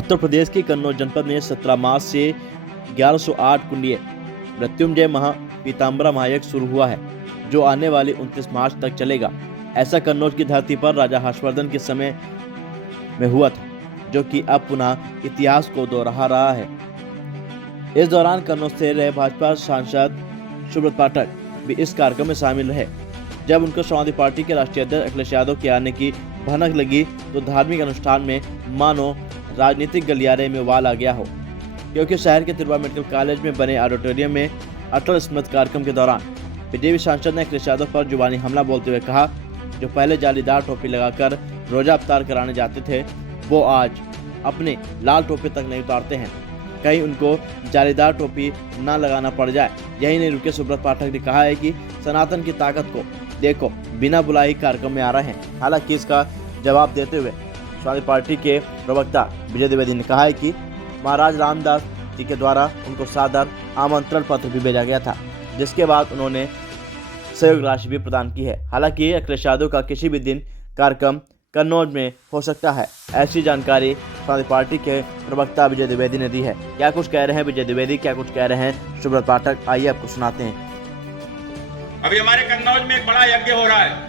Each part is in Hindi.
उत्तर प्रदेश के कन्नौज जनपद में 17 मार्च से 1108 कुंडीय मृत्युंजय पीताम्बरा महायज्ञ शुरू हुआ है, जो आने वाली 29 मार्च तक चलेगा। ऐसा कन्नौज की धरती पर राजा हर्षवर्धन के समय में हुआ था, जो कि अब पुनः इतिहास को दोहरा रहा है। इस दौरान कन्नौज से रहे भाजपा सांसद सुब्रत पाठक भी इस कार्यक्रम में शामिल रहे। जब उनको समाजवादी पार्टी के राष्ट्रीय अध्यक्ष अखिलेश यादव के आने की भनक लगी तो धार्मिक अनुष्ठान में मानो राजनीतिक गलियारे में उबाल आ गया हो, क्योंकि शहर के तिरुवा मेडिकल कॉलेज में बने ऑडिटोरियम में अटल स्मृति कार्यक्रम के दौरान बीजेपी सांसद ने अखिलेश यादव पर जुबानी हमला बोलते हुए कहा, जो पहले जालीदार टोपी लगाकर रोजा अवतार कराने जाते थे, वो आज अपने लाल टोपी तक नहीं उतारते हैं। कहीं उनको जालीदार टोपी ना लगाना पड़ जाए। यही नहीं रुके, सुब्रत पाठक ने कहा है कि सनातन की ताकत को देखो, बिना बुलाए कार्यक्रम में आ रहे हैं। हालांकि इसका जवाब देते हुए समाजवादी पार्टी के प्रवक्ता विजय द्विवेदी ने कहा है कि महाराज रामदास जी के द्वारा उनको सादर आमंत्रण पत्र भी भेजा गया था, जिसके बाद उन्होंने सहयोग राशि भी प्रदान की है। हालांकि अखिलेश यादव का किसी भी दिन कार्यक्रम कन्नौज में हो सकता है, ऐसी जानकारी समाजवादी पार्टी के प्रवक्ता विजय द्विवेदी ने दी है। क्या कुछ कह रहे हैं विजय द्विवेदी, क्या कुछ कह रहे हैं सुब्रत पाठक, आइए आपको सुनाते हैं। अभी हमारे कन्नौज में एक बड़ा यज्ञ हो रहा है।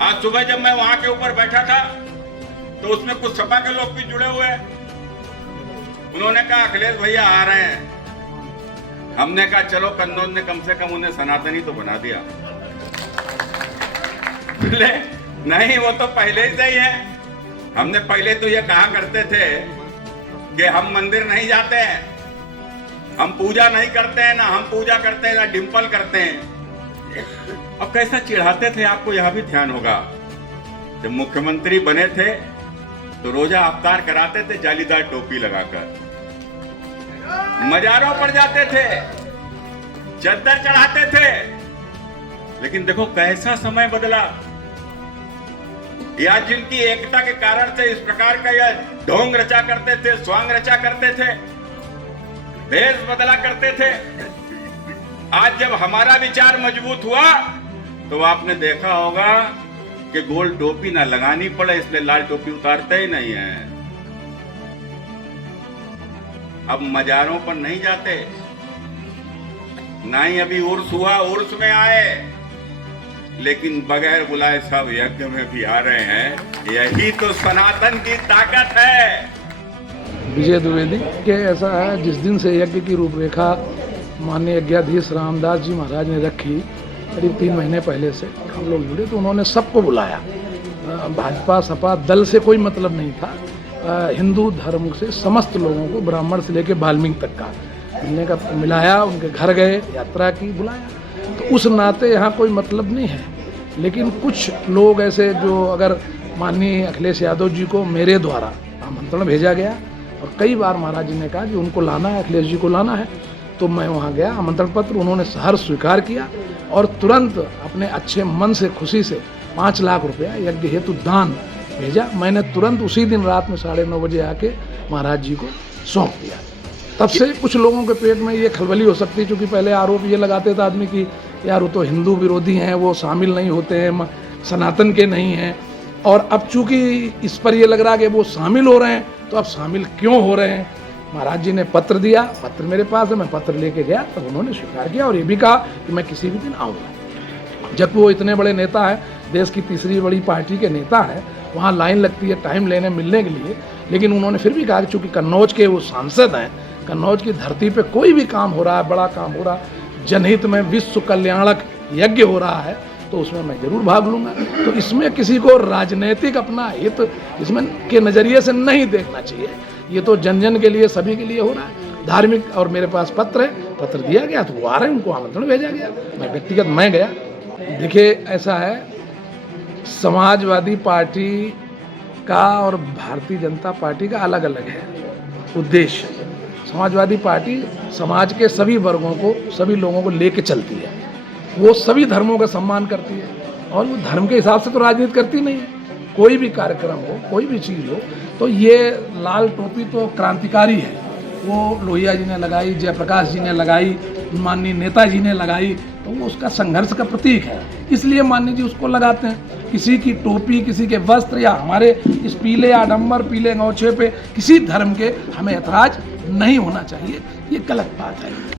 आज सुबह जब मैं वहां के ऊपर बैठा था तो उसमें कुछ सपा के लोग भी जुड़े हुए हैं। उन्होंने कहा अखिलेश भैया आ रहे हैं। हमने कहा चलो, कन्नौज ने कम से कम उन्हें सनातनी तो बना दिया। नहीं, वो तो पहले ही सही है। हमने पहले तो ये कहा करते थे कि हम मंदिर नहीं जाते हैं, हम पूजा नहीं करते हैं, ना हम पूजा करते हैं ना डिंपल करते हैं। अब कैसा चिढ़ाते थे, आपको यह भी ध्यान होगा। जब मुख्यमंत्री बने थे तो रोजा अवतार कराते थे जालीदार टोपी लगाकर, मजारों पर जाते थे, चद्दर चढ़ाते थे। लेकिन देखो कैसा समय बदला। या जिनकी एकता के कारण से इस प्रकार का यह ढोंग रचा करते थे, स्वांग रचा करते थे, देश बदला करते थे, आज जब हमारा विचार मजबूत हुआ तो आपने देखा होगा कि गोल टोपी ना लगानी पड़े, इसलिए लाल टोपी उतारते ही नहीं है। अब मजारों पर नहीं जाते, ना ही अभी उर्स हुआ, उर्स में आए, लेकिन बगैर बुलाए सब यज्ञ में भी आ रहे हैं। यही तो सनातन की ताकत है। विजय द्विवेदी के ऐसा है, जिस दिन से यज्ञ की रूपरेखा माननीय यज्ञाधीश रामदास जी महाराज ने रखी, करीब 3 महीने पहले से हम लोग जुड़े, तो उन्होंने सबको बुलाया। भाजपा सपा दल से कोई मतलब नहीं था, हिंदू धर्म से समस्त लोगों को, ब्राह्मण से लेकर वाल्मीकि तक का मिलने का मिलाया, उनके घर गए, यात्रा की, बुलाया। तो उस नाते यहाँ कोई मतलब नहीं है। लेकिन कुछ लोग ऐसे जो, अगर माननीय अखिलेश यादव जी को मेरे द्वारा आमंत्रण भेजा गया और कई बार महाराज जी ने कहा कि उनको लाना है, अखिलेश जी को लाना है, तो मैं वहाँ गया, आमंत्रण पत्र उन्होंने सहर्ष स्वीकार किया और तुरंत अपने अच्छे मन से, खुशी से 5 लाख रुपया यज्ञ हेतु दान भेजा। मैंने तुरंत उसी दिन रात में 9:30 बजे आके महाराज जी को सौंप दिया। तब से कुछ लोगों के पेट में ये खलबली हो सकती है, क्योंकि पहले आरोप ये लगाते थे आदमी की यार वो तो हिंदू विरोधी हैं, वो शामिल नहीं होते हैं, सनातन के नहीं हैं। और अब चूंकि इस पर ये लग रहा है कि वो शामिल हो रहे हैं, तो अब शामिल क्यों हो रहे हैं? महाराज जी ने पत्र दिया, पत्र मेरे पास है, मैं पत्र लेके गया, तब उन्होंने स्वीकार किया और ये भी कहा कि मैं किसी भी दिन आऊँगा। जब वो इतने बड़े नेता हैं, देश की तीसरी बड़ी पार्टी के नेता हैं, वहाँ लाइन लगती है टाइम लेने मिलने के लिए, लेकिन उन्होंने फिर भी कहा कि चूँकि कन्नौज के वो सांसद हैं, कन्नौज की धरती पे कोई भी काम हो रहा है, बड़ा काम हो रहा है, जनहित में विश्व कल्याणक यज्ञ हो रहा है, तो उसमें मैं जरूर भाग लूँगा। तो इसमें किसी को राजनीतिक अपना हित इसमें के नज़रिए से नहीं देखना चाहिए। ये तो जन जन के लिए, सभी के लिए हो रहा है, धार्मिक। और मेरे पास पत्र है, पत्र दिया गया, तो वो आ रहे हैं, उनको आमंत्रण भेजा गया, मैं व्यक्तिगत मैं गया। देखिए ऐसा है, समाजवादी पार्टी का और भारतीय जनता पार्टी का अलग अलग है उद्देश्य। समाजवादी पार्टी समाज के सभी वर्गों को, सभी लोगों को लेके चलती है, वो सभी धर्मों का सम्मान करती है और वो धर्म के हिसाब से तो राजनीति करती नहीं है। कोई भी कार्यक्रम हो, कोई भी चीज़ हो, तो ये लाल टोपी तो क्रांतिकारी है, वो लोहिया जी ने लगाई, जयप्रकाश जी ने लगाई, माननीय नेताजी ने लगाई, तो वो उसका संघर्ष का प्रतीक है, इसलिए माननीय जी उसको लगाते हैं। किसी की टोपी, किसी के वस्त्र या हमारे इस पीले आडंबर, पीले गौछे पे किसी धर्म के हमें ऐतराज नहीं होना चाहिए। ये गलत बात है।